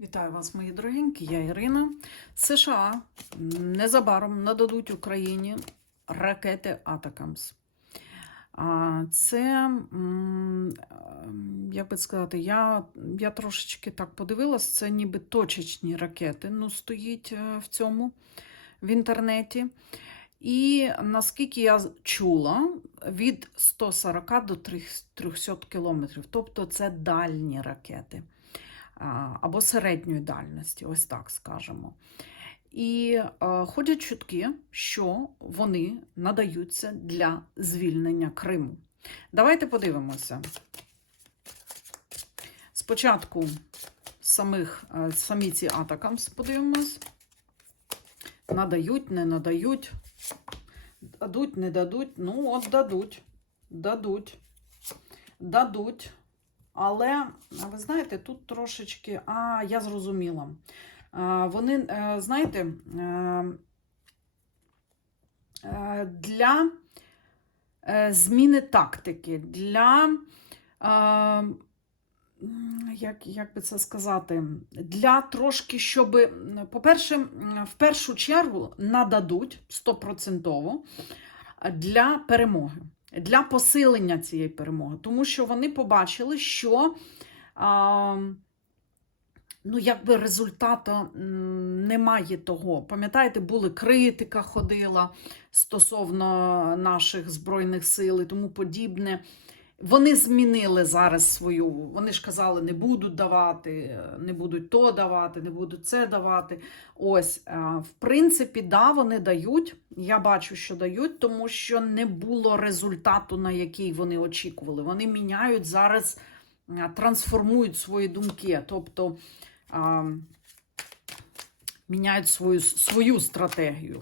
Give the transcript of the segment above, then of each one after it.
Вітаю вас, мої дорогенькі, я Ірина. США незабаром нададуть Україні ракети Атакамс. Це, як би сказати, я, я трошечки так подивилась, це ніби точечні ракети ну, стоїть е, в цьому в інтернеті. І наскільки я чула, від 140 до 300 кілометрів, тобто це дальні ракети або середньої дальності, ось так скажемо. І е, ходять чутки, що вони надаються для звільнення Криму. Давайте подивимося. Спочатку самих, е, самі ці Атакамс подивимось. Надають, не надають. Дадуть, не дадуть. Ну, от дадуть. Дадуть. Дадуть. Але, ви знаєте, тут трошечки. А, я зрозуміла. Вони, е, знаєте, е, е, для зміни тактики, для. Як, як би це сказати, для трошки, щоб, по-перше, в першу чергу нададуть стопроцентово для перемоги, для посилення цієї перемоги. Тому що вони побачили, що а, ну, якби результату немає того. Пам'ятаєте, були критика ходила стосовно наших Збройних сил і тому подібне. Вони змінили зараз свою. Вони ж казали, не будуть давати, не будуть то давати, не будуть це давати. Ось, е, в принципі, да, вони дають. Я бачу, що дають, тому що не було результату, на який вони очікували. Вони міняють зараз, е, трансформують свої думки, тобто міняють свою, свою стратегію.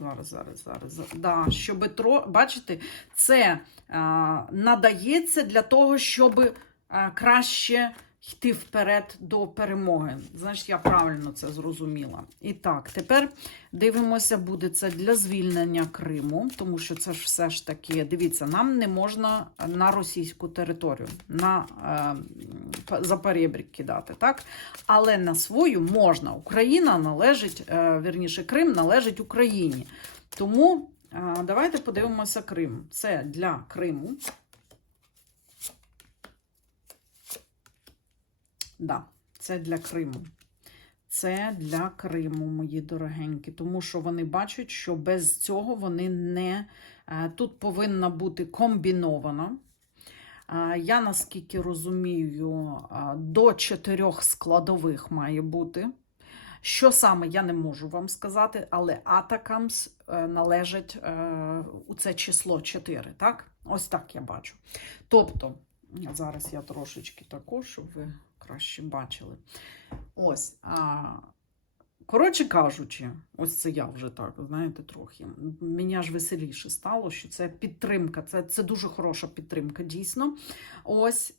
Зараз, зараз, зараз. Да, щоб тро... Бачите, це а, надається для того, щоб а, краще йти вперед до перемоги. Значить, я правильно це зрозуміла. І так, тепер дивимося, буде це для звільнення Криму, тому що це ж все ж таки, дивіться, нам не можна на російську територію, на е, за кидати, так? Але на свою можна. Україна належить, е, вірніше, Крим належить Україні. Тому е, давайте подивимося Крим. Це для Криму. Да, це для Криму. Це для Криму, мої дорогенькі, тому що вони бачать, що без цього вони не. е, Тут повинна бути комбінована. Я наскільки розумію, до чотирьох складових має бути. Що саме, я не можу вам сказати, але Атакамс е, належить е, у це число 4, так? Ось так я бачу. Тобто, зараз я трошечки також, щоб ви краще бачили. Ось. А, коротше кажучи, ось це я вже так, знаєте, трохи. Мені аж веселіше стало, що це підтримка, це, це дуже хороша підтримка, дійсно. Ось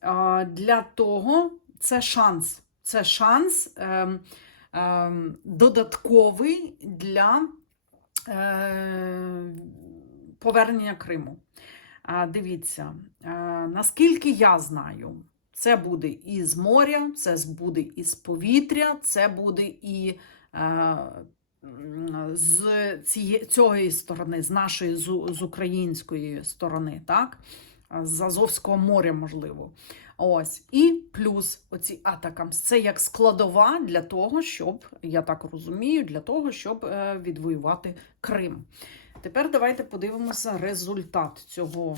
для того це шанс. Це шанс е, е, додатковий для е, повернення Криму. Дивіться, е, наскільки я знаю, це буде і з моря, це буде і з повітря, це буде і е, з цієї цієї сторони, з нашої з, з української сторони, так? З Азовського моря, можливо. Ось. І плюс оці атакамс. Це як складова для того, щоб, я так розумію, для того, щоб е, відвоювати Крим. Тепер давайте подивимося результат цього.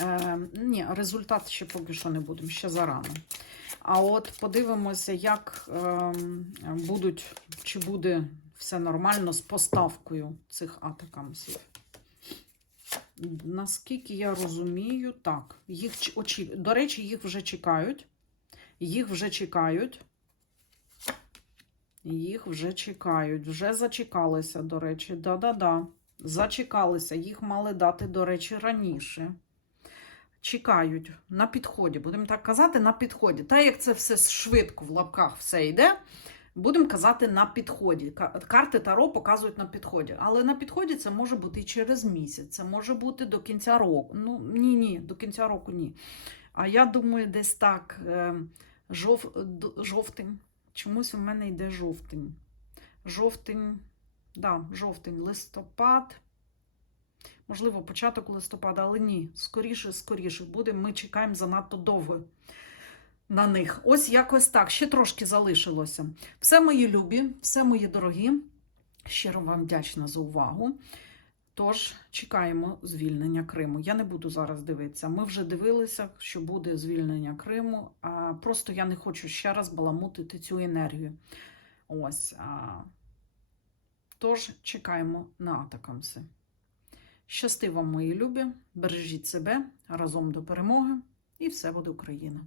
Е, ні, результат ще поки що не будемо, ще зарано. А от подивимося, як е, будуть, чи буде все нормально з поставкою цих атакамсів. Наскільки я розумію, так. Їх очі... До речі, їх вже чекають. Їх вже чекають. Їх вже чекають. Вже зачекалися, до речі. Да-да-да. Зачекалися. Їх мали дати, до речі, раніше. Чекають на підході. Будемо так казати, на підході. Та як це все швидко в лапках все йде, будемо казати на підході. Ка- Карти Таро показують на підході. Але на підході це може бути і через місяць, це може бути до кінця року. Ну, ні, ні, до кінця року ні. А я думаю, десь так. е, Жов... Жовтень. Чомусь у мене йде жовтень. Жовтень, да, жовтень, листопад. Можливо, початок листопада, але ні. Скоріше, скоріше буде. Ми чекаємо занадто довго на них. Ось якось так. Ще трошки залишилося. Все мої любі, все мої дорогі. Щиро вам вдячна за увагу. Тож чекаємо звільнення Криму. Я не буду зараз дивитися. Ми вже дивилися, що буде звільнення Криму. А просто я не хочу ще раз баламутити цю енергію. Ось. А... Тож чекаємо на атакамси. Щасти вам, мої любі, бережіть себе разом до перемоги, і все буде Україна!